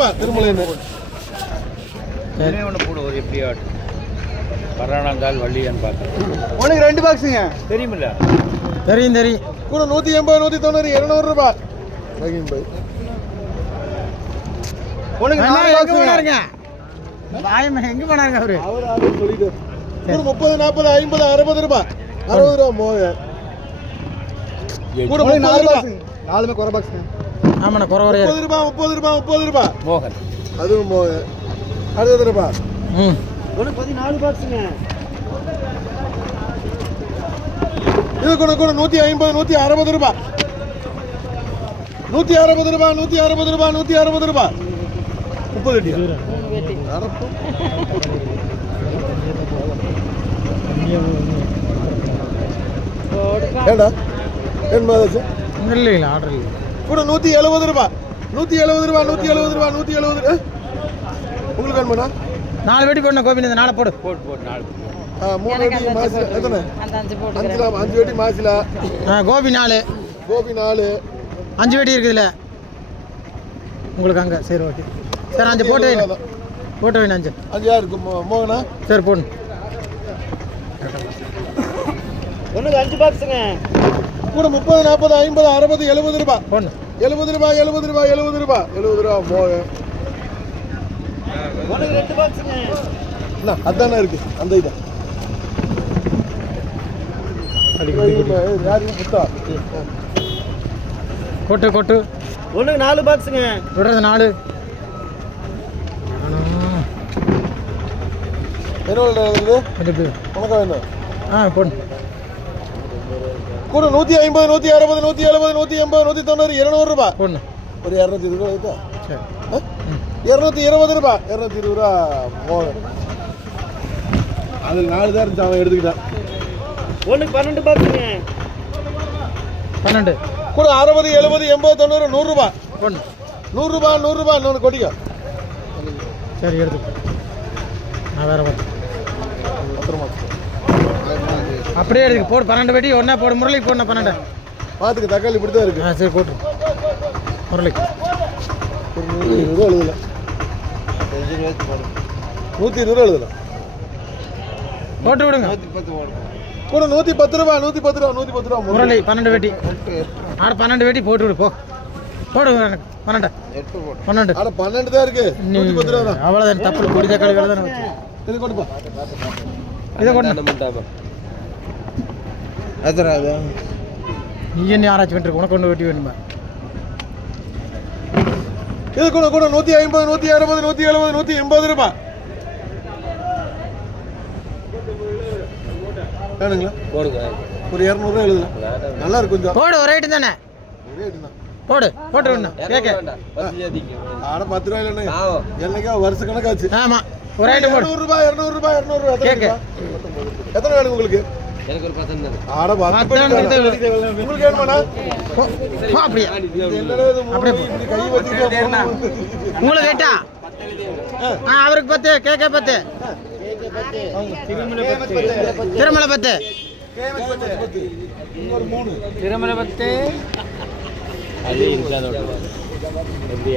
ரூபாய் திருமலைன்னு. ஒன்று போடு ஒரு எப்படி ஆட்டு பராணங்கால் வள்ளியான்னு பார்க்குறேன். உனக்கு 2 பாக்ஸுங்க தெரியுமில்ல? தெரியும் தெரியும். கூட 180 190 200 ரூபாய். உனக்கு 4 பாக்ஸுங்க. எங்க போனாருங்க அவரு? அவர் சொல்லிட்டு கூட 30 40 50 60 ரூபாய். 60 ரூபாய் மோக. கூட 4 பாக்ஸ். 4மே குறை பாக்ஸ்ங்க. ஆமாண்ணா குறை குறையா 30 ரூபாய் 30 ரூபாய் 30 ரூபாய். மோகன் அதுவும் மோக. 60 ரூபாய். உனக்கு 14 பாக்ஸுங்க. இது கூட 150 160 ரூபாய். 160 ரூபாய் 160 ரூபாய் 160 ரூபாய். 30 அடி. ஏடா என்னது? இல்ல ஆர்டர் இல்ல. கூட 170 ரூபாய் 170 ரூபாய் 170 ரூபாய் 170. உங்களுக்கு வேணுமாடா? 4 வெடி போடணும் கோபி. இந்த 4 போடு. போட்டு 4. 3 வெடி மாசில எத்தனை? 5 வெடி மாசில. கோபி 4. கோபி 4. 5 வெடி இருக்குதுல்ல உங்களுக்கு அங்கே. சரி ஓகே. சரி 5 போட்டு வை. போட்டு வை 5. 5 யாருக்கு மோகனா? சரி போடு. ஒன்றுக்கு 5 பாக்ஸுங்க. கூட 30 40 50 60 70 ரூபாய். போடு. 70 ரூபாய் 70 ரூபாய் 70 ரூபாய் 70 ரூபாய் மோக. ஒன்றுக்கு 2 பாக்ஸுங்க. என்ன அதானே இருக்கு அந்த இதை யாருக்கு புத்தா? கொட்டு கொட்டு. ஒன்றுக்கு 4 பாக்ஸுங்க. விடுறது 4. என்ன உனக்கு வேணும்? போடு. கூட 150 160 170 180 190 200 ரூபாய். போடு. ஒரு 220 ரூபாய் இருக்கா? சரி 220 ரூபாய் 220 ரூபா மோக. அதில் 4 தான் இருந்துச்சு அவன் எடுத்துக்கிட்டான். ஒன்றுக்கு 12 பாக்ஸுங்க. 12. கூட 60 70 80 90 100 ரூபாய். போடு. 100 ரூபாய் 100 ரூபாய் இன்னொன்று கொட்டிக்க. சரி எடுத்துக்கோ. நான் வேற போட்டு பத்திரமா அப்படியே எடுத்து போடு. 12 வெடி ஒன்றா போடு. முரளிக்கு போடணும் 12. பார்த்துக்க தக்காளி இப்படி தான் இருக்கு. சரி போட்டு முரளிக்கு. ஒரு 120 ரூபா எழுதல. 120 ரூபா எழுதல. போட்டு விடுங்க. கூட 110 ரூபாய் 110 ரூபா 110 ரூபா முரளி 12 வெட்டி. 12 வெட்டி போட்டு விடு. போ போடு. 12 12. அட 12 தான் இருக்கு. 110 ரூபா தான். அவ்வளோதான். தப்பு பொடி தக்காளி வேலை தானே வச்சு. இது கொடுப்பா. இதை கொண்டு அதுராது. நீ என்ன ஆராய்ச்சி பண்ணிட்டு உனக்கு கொண்டு வெட்டி வேணுமா? இது கூட 150 160 170 180 ரூபாய். வேணுங்களா? போடுங்க. ஒரு 200 ரூபா எழுதலாம். நல்லா இருக்கு கொஞ்சம். போடு. ஒரு ரேட்டு தானே. ஒரே ரேட்டு தான். போடு. போட்டு விடணும். கேட்க ஆட 10 ரூபாய் இல்லைண்ணே. என்னைக்கா வருஷ கணக்காச்சு. ஆமாம் ஒரு ரேட்டு போடு. 200 ரூபாய் 200 ரூபாய் 200 ரூபாய். கேட்க எத்தனை வேணும் உங்களுக்கு? எனக்கு ஒரு 10 தான். ஆட 10 உங்களுக்கு வேணுமாண்ணா? அப்படியே என்னடா இது அப்படியே இப்படி கை வச்சுக்கிட்டே உங்களுக்கு கேட்டா அவருக்கு 10 கேட்க 10 திருமலை 10 இன்னொரு 3 திருமலை 10 அது இருக்காது. எப்படி